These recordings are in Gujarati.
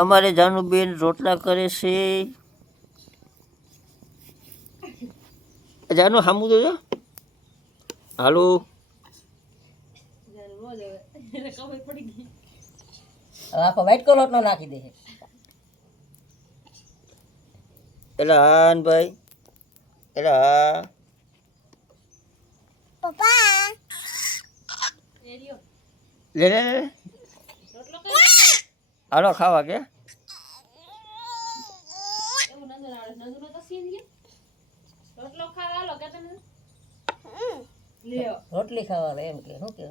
અમારે જાનુબેન રોટલા કરે છે. જાનુ હામુ તો જો હાલો આખો વ્હાઈટ કલર નો નાખી દે એટલે હાન ભાઈ. એટલે હા. લે લે લે. હાલો ખાવા કે? રોટલી ખાવા એમ કે શું કે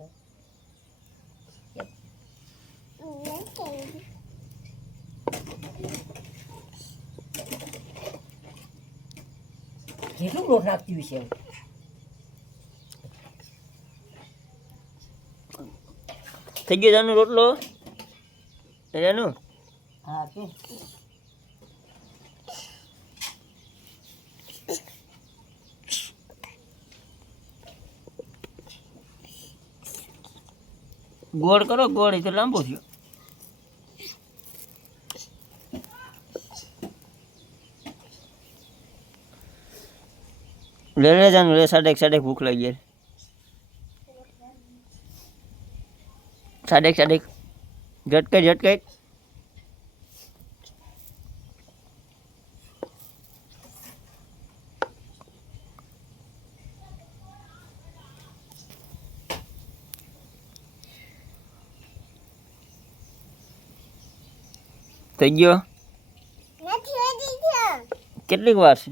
કેટલું લોટ નાખતી છે એમ? થઈ ગયો જાનું રોટલો? કે. ગોળ કરો, ગોળ, એ તો લાંબો થયો. લે લે, જાનું, લે, સાડેક સાડેક, ભૂખ લાગી યાર. સાડેક સાડેક. ઝટકે ઝટકે થઈ ગયો કેટલીક વાર છે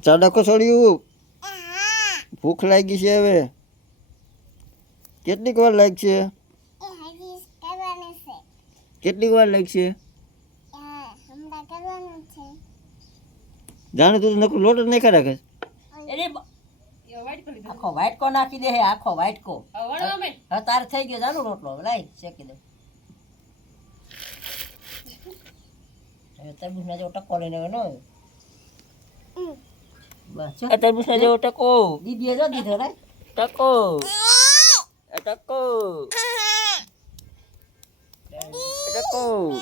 ચાડકો છોડ્યું ભૂખ લાગી છે હવે. કેટલીક વાર લાગશે? કેટલીક વાર લાગશે? જાણે તું નકરું લોટ જ નહીં રાખે. કે આખો વ્હાઈટ કો નાખી દે આખો વ્હાઈટ કો હવે તારે થઈ ગયો જાનું રોટલો. હવે લાઈ શેકી દે. તરબૂચ ના જેવો ટકો લઈને નો Baca. Atau bisa jauh takut. Di dia lagi dah lah. Eh? Takut. Ah, takut. Takut.